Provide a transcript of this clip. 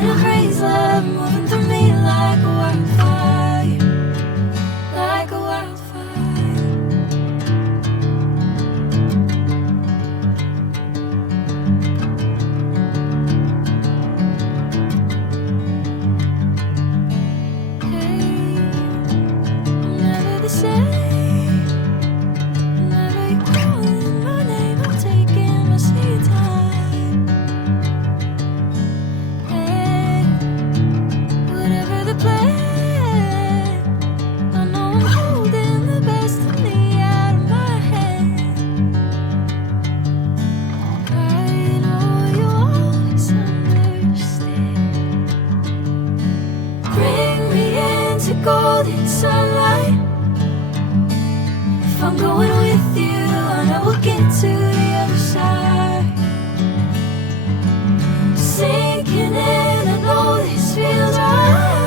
in a crazy love, moving through me like a wildfire, like a wildfire. Hey, I'm never the same. Whenever you're calling my name, I'm taking my sweet time. Hey, whatever the plan, I know I'm holding the best of me out of my hand. I know you always understand. Bring me into golden sunlight. If I'm going with you, I know we'll get to the other side. Sinking in, I know this feels right.